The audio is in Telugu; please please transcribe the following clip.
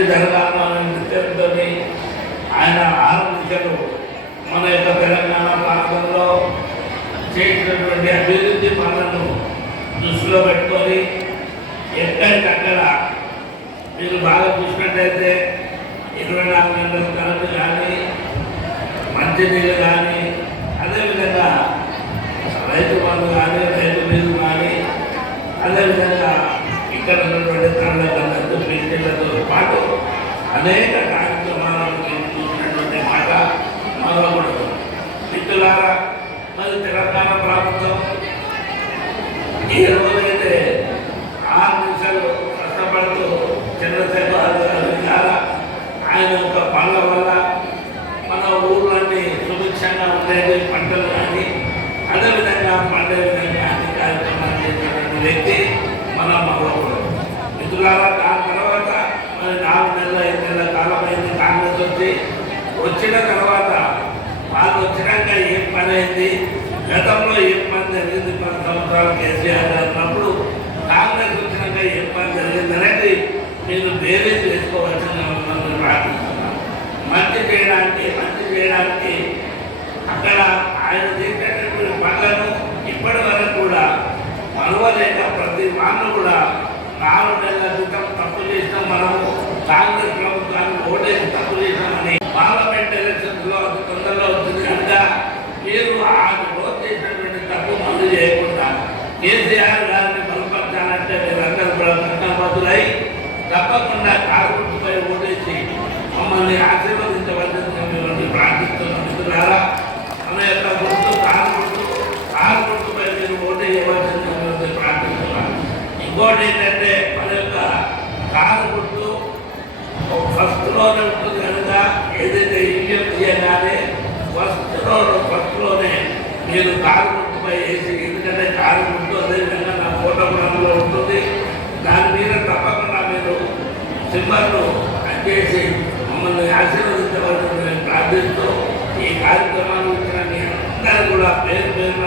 మంచి జరగాలని తెలుసుకొని ఆయన ఆరంభించారు మన యొక్క తెలంగాణ ప్రాంతంలో చేసినటువంటి అభివృద్ధి పనులను దృష్టిలో పెట్టుకొని ఎక్కడికక్కడ మీరు బాగా చూసినట్టయితే ఇరవై నాలుగు గంటల కరెంటు కానీ మంచినీళ్ళు కానీ అదేవిధంగా రైతు పనులు కానీ రైతు నీళ్ళు కానీ అదేవిధంగా ఇక్కడ ఉన్నటువంటి తరలి పెన్షన్లతో పాటు అనేక కార్యక్రమాలను మీరు మాట మరొకడు మిత్రులారా మరి తెలంగాణ ప్రభుత్వం ఈ రోజైతే ఆరు నిమిషాలు కష్టపడుతూ చంద్రశేఖర్ గారు ఆయన యొక్క పనుల వల్ల మన ఊర్లన్నీ సుభిక్షంగా ఉండేవి పంటలు కానీ అదేవిధంగా పండే విధంగా అన్ని కార్యక్రమాలు చేసినటువంటి వ్యక్తి మన మగవాడు మిత్రులారా దాని తర్వాత మరి నాలుగు నెలల ఐదు నెలల కాలం అయింది కాంగ్రెస్ వచ్చి వచ్చిన తర్వాత వాళ్ళు వచ్చినాక ఏం పని అయింది గతంలో ఏం పని జరిగింది? పది సంవత్సరాలు కేసీఆర్ అన్నప్పుడు ఉన్నప్పుడు కాంగ్రెస్ వచ్చినాక ఏం పని జరిగింది అనేది మీరు వేరే చేసుకోవాల్సిన మిమ్మల్ని ప్రార్థిస్తున్నాను మంచి చేయడానికి మంచి చేయడానికి అక్కడ ఆయన చేసేటటువంటి పనులను ఇప్పటి వరకు కూడా మరవలేక ప్రతి వాళ్ళు కూడా నాలుగు నెలల క్రితం తప్పు చేసిన మనము కాంగ్రెస్ ప్రభుత్వాన్ని ఓటేసి తప్పు చేసినామని పార్లమెంట్ ఎలక్షన్స్లో అతి తొందరలో వచ్చింది కనుక మీరు ఆ రోజు చేసినటువంటి తప్పు మళ్ళీ చేయకుండా కేసీఆర్ గారిని బలపరచాలంటే మీరందరూ కూడా కన్నబద్దులై తప్పకుండా కార్మికులపై ఓటేసి మమ్మల్ని ఆశీర్వదించవలసిందిగా మిమ్మల్ని ప్రార్థిస్తున్నాం మిత్రులారా మన యొక్క గుర్తు కార్మికుడు కార్మికులపై మీరు ఓటేయవలసిందిగా మిమ్మల్ని ప్రార్థిస్తున్నాం ఇంకోటి ఏంటంటే మన యొక్క కొట్టు ఫస్ట్లోనే ఉంటుంది కనుక ఏదైతే ఇండియన్ చేయగానే ఫస్ట్లో ఫస్ట్లోనే నేను కారు గుర్తుపై వేసి ఎందుకంటే కారు గుర్తు అదేవిధంగా నా ఫోటోగ్రామ్లో ఉంటుంది. దాని మీద తప్పకుండా మీరు సింబర్ను చేసి మమ్మల్ని ఆశీర్వదించవలసింది నేను ప్రార్థిస్తూ ఈ కార్యక్రమాన్ని ఇచ్చిన మీ అందరూ కూడా పేరు పేరున